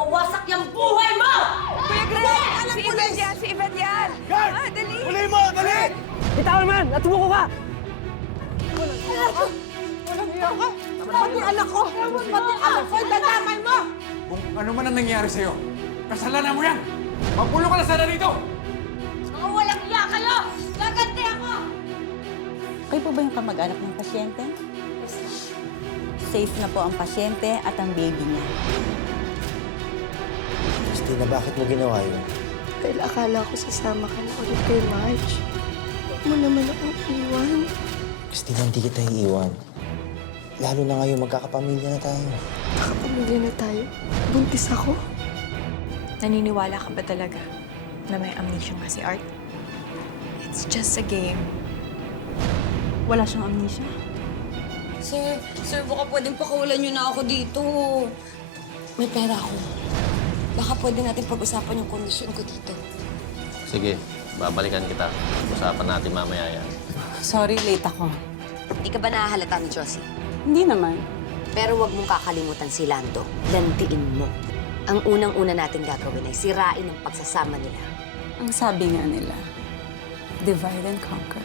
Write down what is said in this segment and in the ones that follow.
mawawasak yung buhay mo! Kuya Greg! Si Ivan yan! Si Ivan yan! Guard! Dali! Huli mo! Dali! Bitawan man! At sumuko ka! Walang iya ka! Pati anak ko! Pati anak ko! Dadamay mo! Kung ano man ang nangyari sa'yo, kasalanan mo yan! Magpulo ka na sana dito! Mga walang iya kayo! Gaganti ako! Kayo po ba yung kamag-anak ng pasyente? Safe na po ang pasyente at ang baby niya. Christina, bakit mo ginawa yun? Dahil akala ko sasama ka na ulit kay Marge. Huwag mo naman akong iwan. Christina, hindi kita iiwan. Lalo na ngayon, magkakapamilya na tayo. Nakapamilya na tayo. Buntis ako. Naniniwala ka ba talaga na may amnesia nga si Art? It's just a game. Wala siyang amnesia. Sir, baka pwedeng pakawalan niyo na ako dito. May pera ako. Baka pwede natin pag-usapan yung kondisyon ko dito. Sige, babalikan kita. Usapan natin mamaya yan. Sorry, late ako. Di ka ba nahahalata ni Josie? Hindi naman. Pero huwag mong kakalimutan si Lando. Lantiin mo. Ang unang-una natin gagawin ay sirain ang pagsasama nila. Ang sabi nga nila, divide and conquer.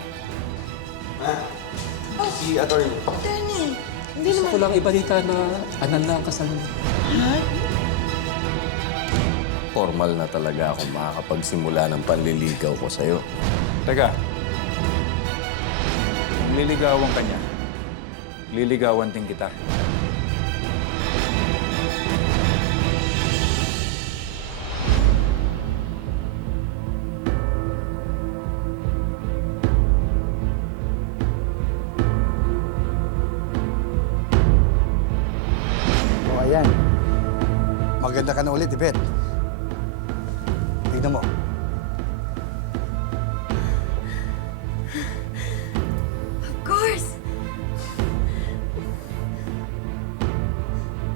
Si Atty. Gusto ko lang ibalita na anal na ang kasal mo. Formal na talaga ako makakapagsimula ng panliligaw ko sa'yo. Teka. Kung liligawan ka niya, liligawan din kita. O, ayan. Maganda ka na ulit, Yvette. Tignan mo. Of course!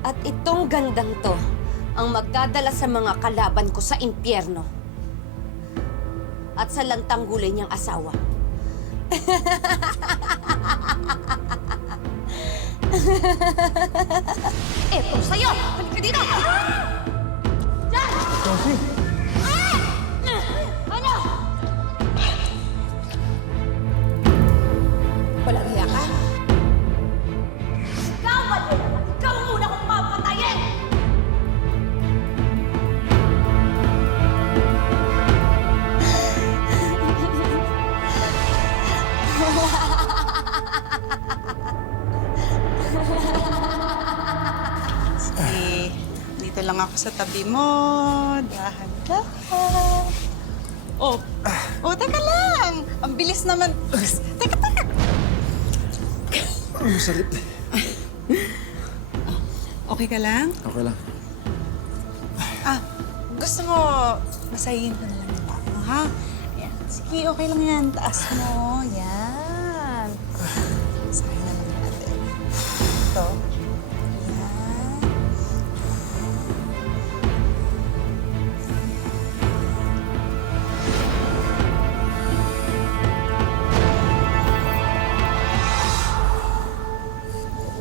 At itong gandang to ang magdadala sa mga kalaban ko sa impyerno. At sa lantang gulay niyang asawa. Eto sa'yo! Balik ka dito! Diyan! Josie! Ano? Walang hiya ka? Ikaw, Manuel! Ikaw ang una kong papatayin! Sige, dito lang ako sa tabi mo. Dahan-dahan. Oh, teka lang. Ang bilis naman. Teka. Ang sakit. Okay ka lang? Okay lang. Gusto mo, masayin ko na lang yung papa mo, ha? Ayan. Sige, okay lang yan. Taas mo. Yan. Masayin na lang natin. Ito. Yan.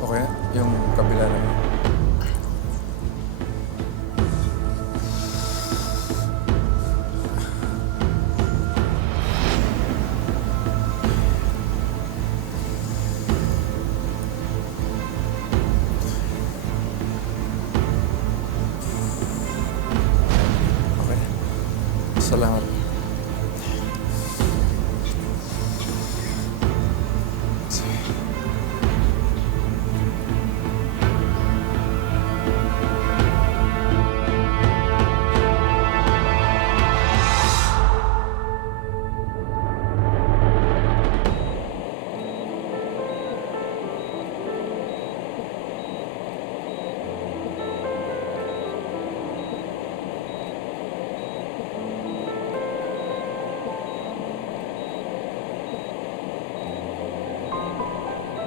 Okay? Yung kabila na yun. Okay. Salamat.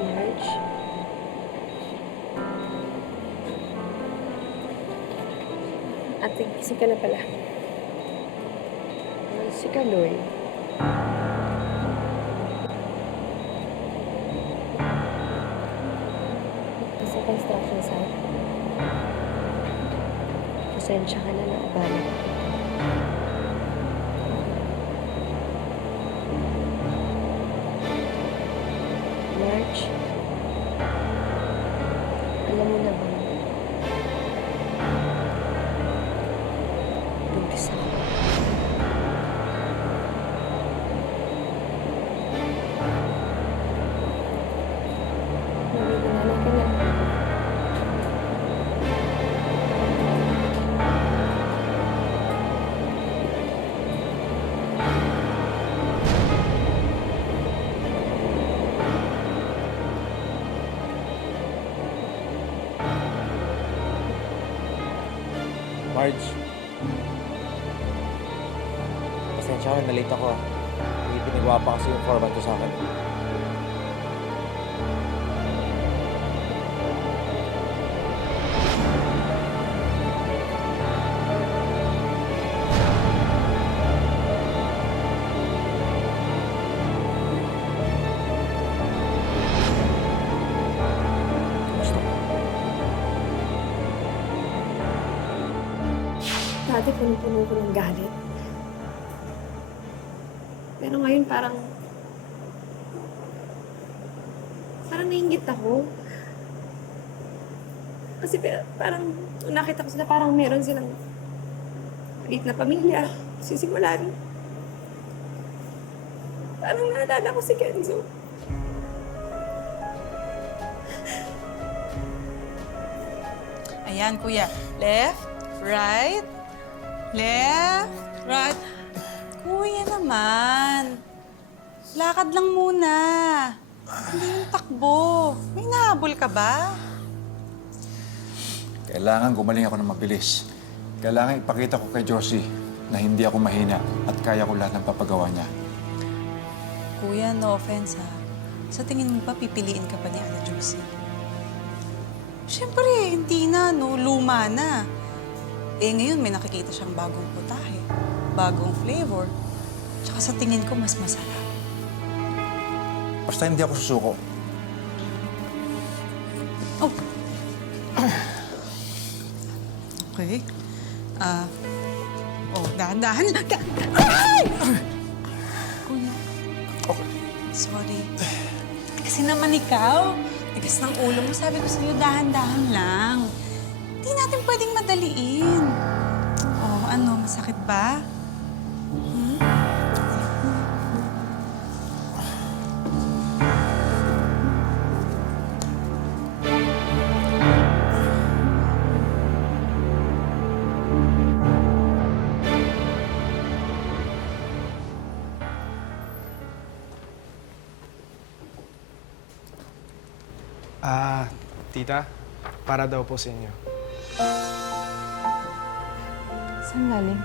Marge? Ate, gising ka na pala. Si Kaloy. Nasa construction site. Kasi Pasensya ka na naabala ko. March, alam mo na ba? Buntis ako. Nagiging ka na. Marge. Pasensya ka, nalate ako. Hindi pinagawa pa kasi yung foreman ko sa akin. Dati punong-puno ko ng galit. Pero ngayon parang naiinggit ako. Kasi parang nakita ko sila parang meron silang maliit na pamilya. Sisimulan. Parang naalala ko si Kenzo. Ayan, kuya. Left, right, left, right. Kuya naman. Lakad lang muna. Hindi yung takbo. May nahabol ka ba? Kailangan gumaling ako ng mabilis. Kailangan ipakita ko kay Josie na hindi ako mahina at kaya ko lahat ng papagawa niya. Kuya, no offense ha. Sa tingin mo ba pipiliin ka pa ni Ana Josie? Siyempre, hindi na, no? Luma na. Eh, ngayon may nakikita siyang bagong putahe, bagong flavor. Tsaka sa tingin ko, mas masarap. Basta hindi ako susuko. Oh. Okay. Dahan-dahan. Ay! Kuya. Okay. Sorry. Kasi naman ikaw, tigas ng ulo mo. Sabi ko sa'yo, dahan-dahan lang. Hindi natin pwedeng madaliin. Oh, ano, masakit ba? Tita, para daw po sa inyo. Saan galing?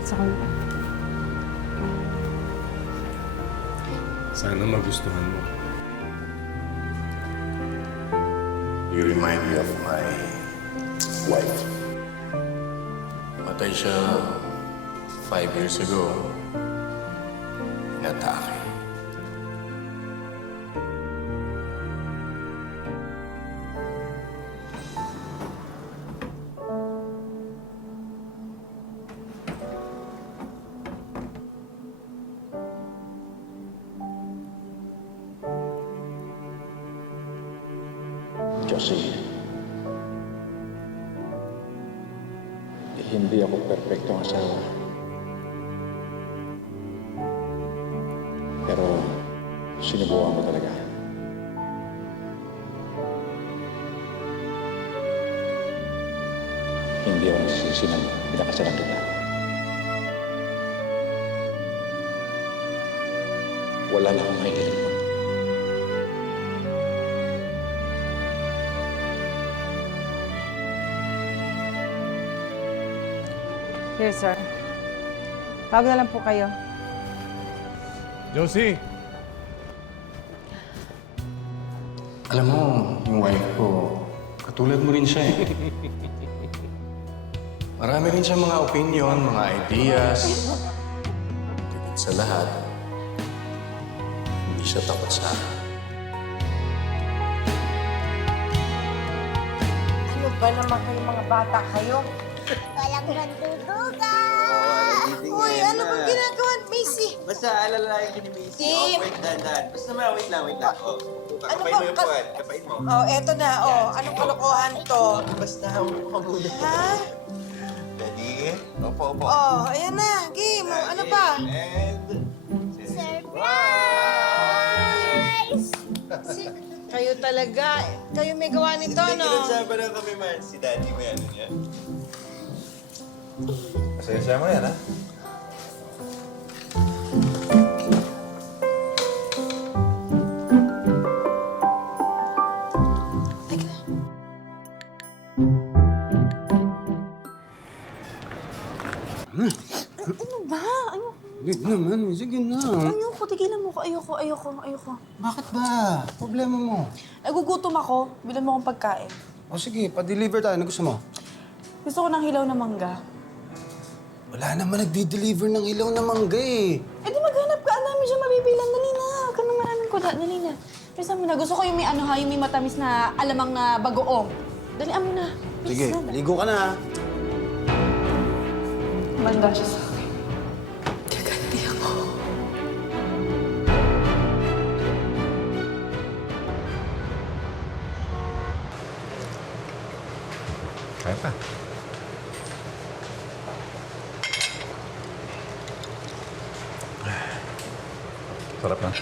Sa kanila. Sana magustuhan mo. You remind me of my wife. Matay siya 5 years ago. Inatake. Josie, hindi ako perfectong asawa. Pero sinubukan ko talaga. Hindi ako nagsisisi ng pinakasalan kita. Wala na akong mahihiling mo. Here, sir. Tawag na lang po kayo. Josie! Alam mo, yung wife ko, katulad mo rin siya eh. Marami rin siya mga opinion, mga ideas. Higit sa lahat, hindi siya takot sa akin. ba naman kayo mga bata kayo? Walang nanduduga! Uy, ano bang ginagawa, Macy? Basta alalayan ka ni Macy. Tim! Wait, dahan. Basta wait lang. Ano Kapain ba? mo yung puwan. Kapain mo. Oh, eto na. Oh, anong kalokohan to? Basta huwag ka muna. Ha? Ready? Opo. Oh, ayan na. Game. Ano pa? And... Surprise! Kayo talaga. Kayo may gawa nito, no? Pinagsama na kami, man. Si Daddy may ano niya. Masaya mo yan, ha? Ano ba? Wait naman, sige na. Ayoko, tigilan mo ko. Ayoko. Bakit ba? Problema mo. Nagugutom ako. Bilan mo akong pagkain. O sige, pa-deliver tayo. Ano gusto mo? Gusto ko ng hilaw na mangga. Wala naman nagdi-deliver ng ilaw na mangga eh. Eh di maghanap ka. Ang dami siya mabibilang. Dali na. Kanong maraming ko. Dali na. Kasi na. Gusto ko yung may ano ha, yung may matamis na alamang na bagoong. Dali mo na. Sige, ligo ka na. Manda siya sa akin. Gaganti ako. Kaya pa. Sarap na.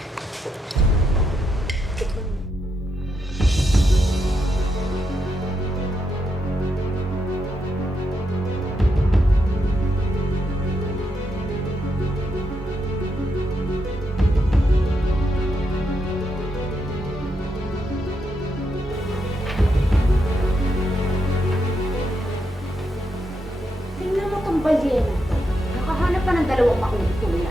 Tingnan mo tong balyena to. Nakahanap pa ng dalawang makulit-kulit.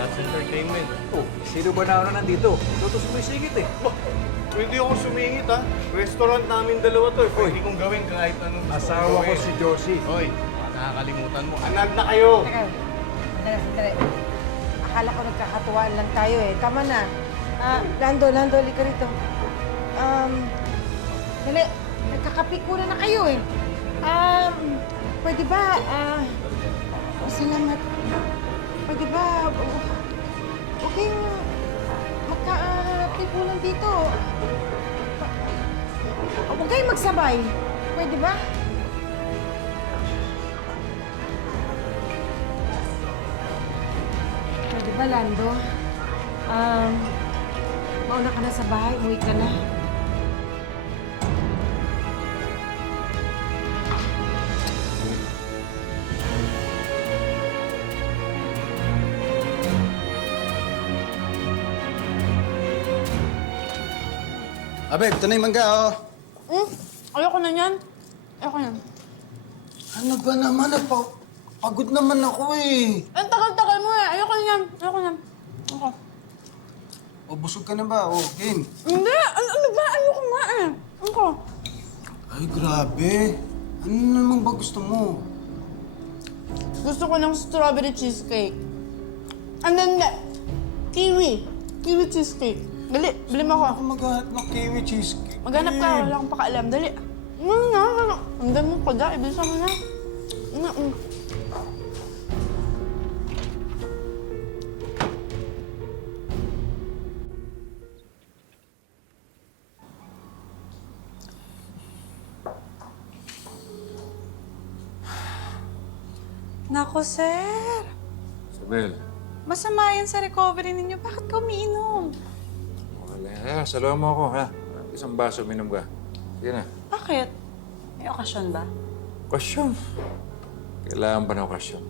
That's entertainment. Oh, sino ba na nandito? Ito to sumisingit eh. Hindi ako sumingit ha. Restaurant namin dalawa to eh. Pwede kong gawin kahit anong gusto Asawa ko si Josie. Hoy, nakakalimutan mo. Anag na kayo! Teka, sandali. Akala ko nagkakatuwaan lang tayo eh. Tama na. Lando, halika rito. Dali, nagkakapikunan na kayo eh. Pwede ba, salamat. Pwede ba, huwag kayong magkapikunan dito. Huwag kayong magsabay. Pwede ba? Pwede ba, Lando? Mauna ka na sa bahay, umuwi ka na. Abeg, ito na yung mangga, oh. Ayoko na yan. Ayoko na. Ano ba naman? Pagod naman ako eh. Ang tagal-tagal mo eh. Ayoko na yan. Ayoko. O, busog ka na ba? O, game. Hindi! Ano ba? Ayoko nga eh. Ayoko. Ay, grabe. Ano naman ba gusto mo? Gusto ko ng strawberry cheesecake. And then, kiwi. Kiwi cheesecake. Dali, bili mo ako. Ako maghanap ng kiwi cheesecake. Maghanap ka, wala akong pakaalam. Dali. Ang dami ko da, ibilisan mo na. Nako, sir. Isabel. Masama yan sa recovery ninyo. Bakit ka umiinom? Wala. Saluhan mo ako, ha? Isang baso, minom ka. Sige na. Bakit? May okasyon ba? Okasyon. Kailangan ba ng okasyon?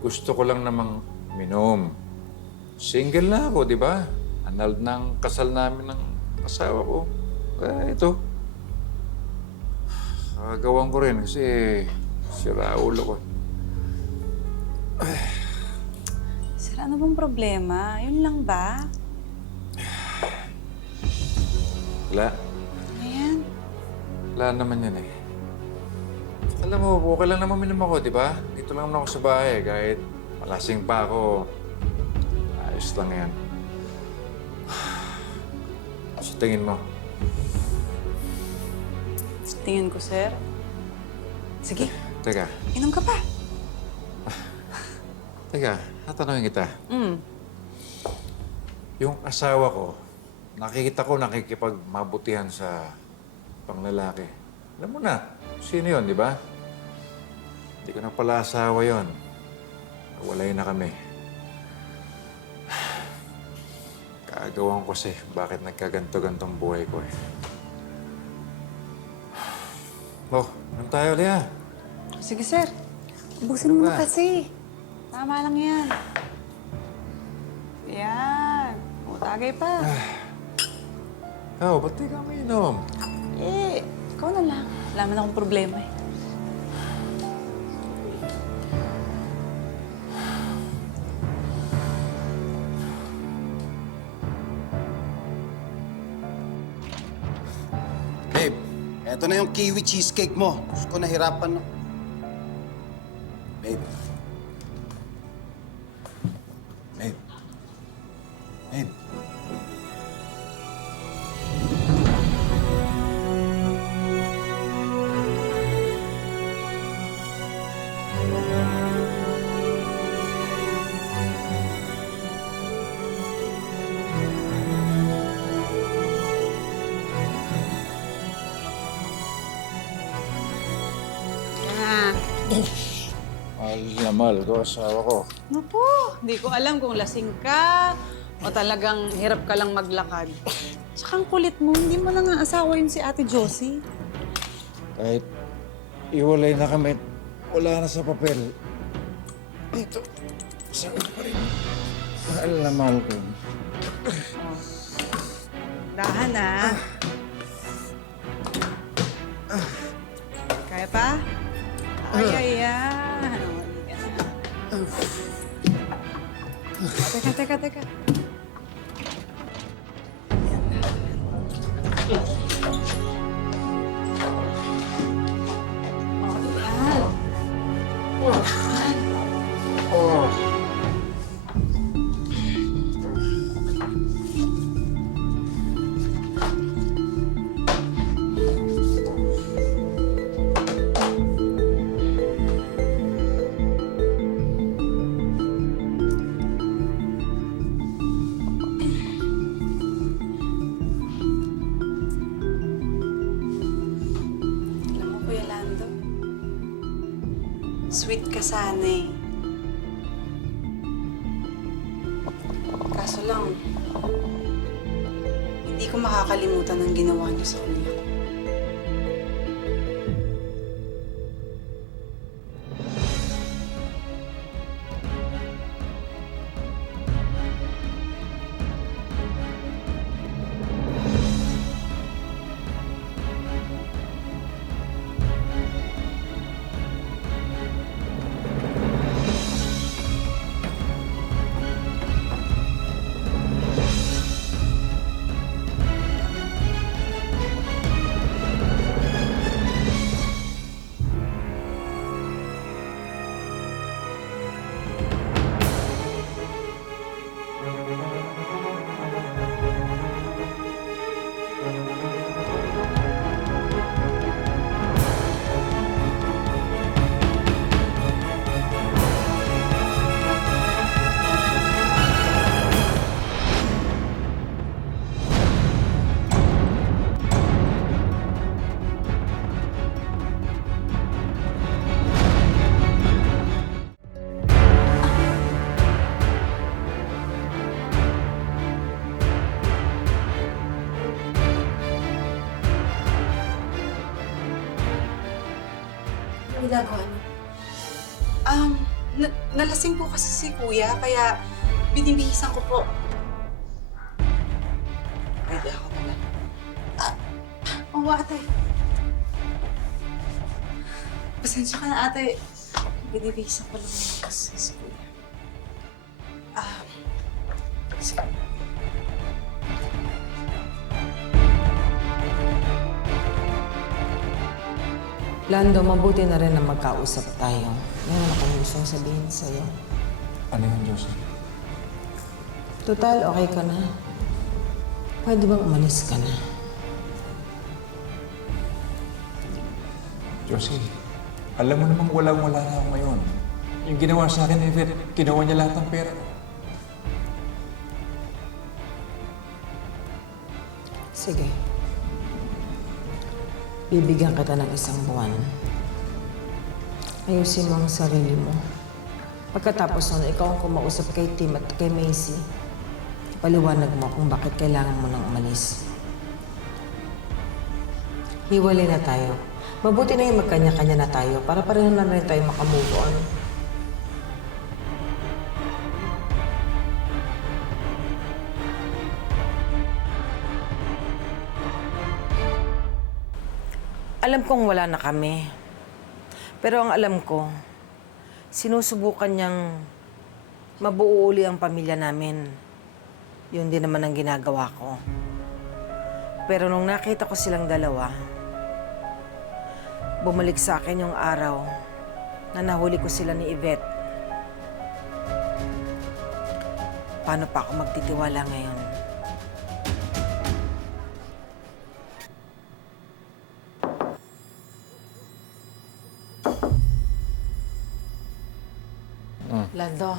Gusto ko lang namang minom. Single na ako, di ba? Annulled ng kasal namin ng asawa ko. Kaya ito. Kagawin ko rin kasi sira ulo ko. Sir, ano bang problema? Yun lang ba? Wala. Ayan. Wala naman yan eh. Alam mo, okay lang naman minum ako, di ba? Dito lang naman ako sa bahay. Kahit malasing pa ako, ayos lang yan. Sa tingin mo? Tingin ko, sir. Sige, Teka, inom ka pa. tatanungin kita. Mm. Yung asawa ko, nakikita ko nakikipagmabutihan sa panglalaki. Alam mo na, sino yun, di ba? Hindi ko na pala asawa yun. Walay na kami. Kaagawan ko kasi bakit nagkaganto-gantong buhay ko eh. Oh, anong tayo, Lea? Sige, sir. Ubusin mo na ba? kasi. Tama lang yan. Yan. O, tagay pa. Ba't di ka mainom? Eh, ikaw na lang. Wala man akong problema eh. Babe, eto na yung kiwi cheesecake mo. Gusto ko nahirapan, no? Babe. Babe. Babe. Mahal na mahal ko, asawa ko. Naku, di ko alam kung lasing ka o talagang hirap ka lang maglakad. Tsaka ang kulit mo, hindi mo na nga asawa yun si Ate Josie. Kahit iwalay na kami, wala na sa papel. Dito, sagot pa rin. Mahal na mahal ko. Dahan ah. Kaya pa? Ay, ayan. Teka. Alam mo, Kuya Lando, sweet ka sana eh. Kaso lang, hindi ko makakalimutan ang ginawa niyo sa kanya. Ginagawa niyo? Nalasing po kasi si Kuya, kaya binibihisan ko po. Pwede ako pala. Oo, ate. Pasensya ka na, ate. Binibisa ko lang yung kasi sa kuya. Sige. Lando, mabuti na rin na magkausap tayo. Meron akong gustong sabihin sa'yo. Ano yun, Josie? Total, okay ka na. Pwede bang umalis ka na? Josie, alam mo namang walang-wala na ako ngayon. Yung ginawa sa akin ni Yvette, ginawa niya lahat ng pera ko. Sige. Bibigyan kita ng 1 buwan. Ayusin mo ang sarili mo. Pagkatapos nun, ikaw ang kumausap kay Tim at kay Macy. Paliwanag mo kung bakit kailangan mo nang umalis. Hiwalay na tayo. Mabuti na yung magkanya-kanya na tayo para pareho na rin tayo makamove on. Alam kong wala na kami. Pero ang alam ko, sinusubukan niyang mabuo uli ang pamilya namin. Yun din naman ang ginagawa ko. Pero nung nakita ko silang dalawa, bumalik sa akin yung araw na nahuli ko sila ni Yvette. Paano pa ako magtitiwala ngayon? Lando.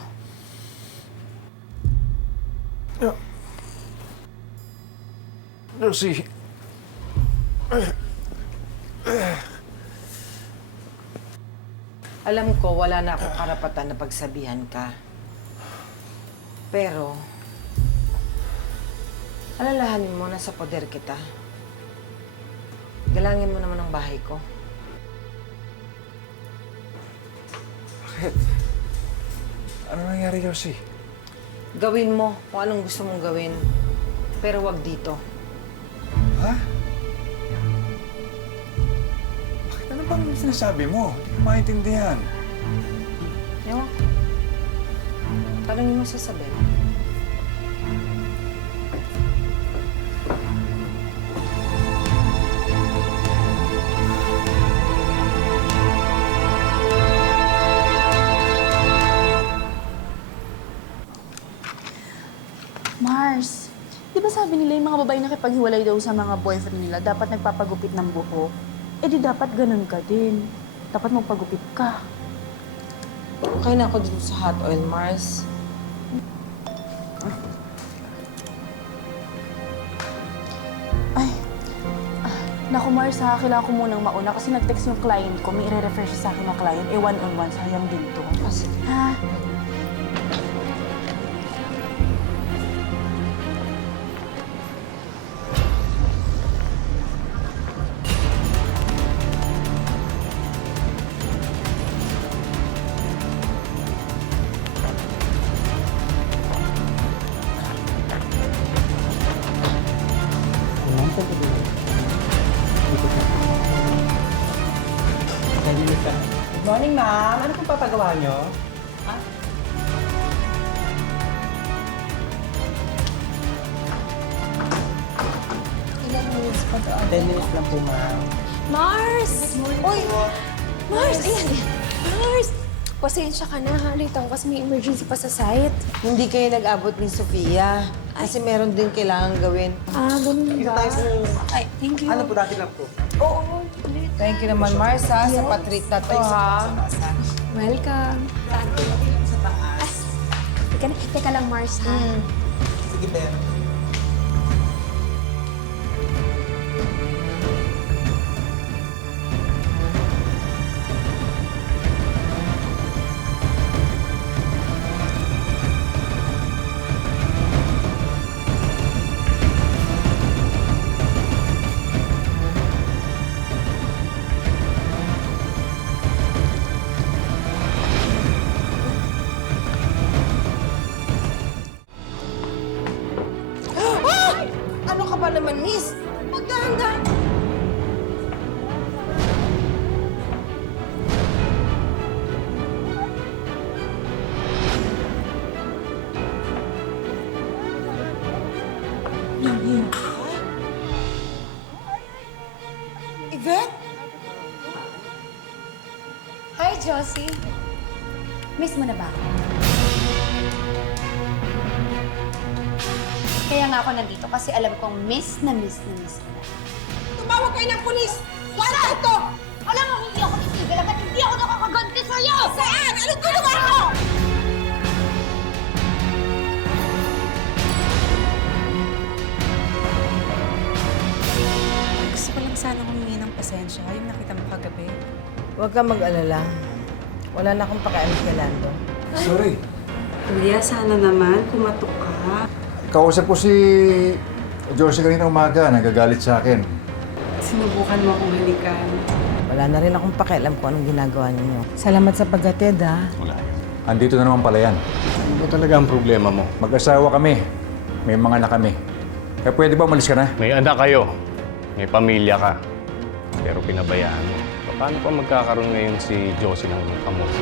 Josie. Alam ko, wala na akong karapatan na pagsabihan ka. Pero, alalahanin mo na sa poder kita. Galangin mo naman ang bahay ko. Bakit? Ano nangyari, Josie? Gawin mo kung anong gusto mong gawin. Pero wag dito. Ha? Bakit ano bang sinasabi mo? Hindi ko maintindihan. Ewan ko. Tanungin mo sa sabi. Mars, di ba sabi nila yung mga babae nakipaghiwalay daw sa mga boyfriend nila, dapat nagpapagupit ng buhok? Eh di dapat ganun ka din. Dapat magpagupit ka. Okay na ako dito sa hot oil, Mars. Naku Mars ha, kailangan ko munang mauna kasi nag-text yung client ko. May i-refresh sa akin ng client. Eh, one-on-one, sayang din to. Ha? Good morning, ma'am. Ano pong papagawa nyo? Ilan minutes pa to? 10 minutes lang po, ma'am. Mars! Uy! Mars! Ayan! Mars! Pasensya ka na ha. Late ako kasi may emergency pa sa site. Hindi kayo nag-abot ni Sofia. Kasi meron din kailangan gawin. Ah, ganun ba? Ay, thank you. Ano po, dati lang po. Oo. Thank you naman, Mars, ha, sa patreat na to, ha? Welcome. Teka lang, Mars, ha? Sige, Ben. Ano ka ba naman, miss? Magdahan-dahan. Josie, miss mo na ba ako? Kaya nga ako nandito kasi alam kong miss na miss na miss ko na. Tumawag kayo ng pulis! Wala ito! Alam mo, hindi ako titigil at hindi ako nakakaganti sa'yo! Saan? Anong ginawa ko? Gusto ko lang sana humingi ng pasensya yung nakita mo kagabi. Huwag kang mag-alala. Wala na akong pakialam kay Lando. Sorry. Kuya, sana naman kumatok ka. Kausap ko si Josie kanina umaga, nagagalit sa akin. Sinubukan mo akong halikan. Wala na rin akong pakialam kung anong ginagawa ninyo. Salamat sa paghatid, ha? Wala. Andito na naman pala yan. Ano ba talaga ang problema mo? Mag-asawa kami. May mga anak kami. Kaya pwede ba umalis ka na? May anak kayo. May pamilya ka. Pero pinabayaan mo. Paano pa magkakaroon ngayon si Josie ng kamoso?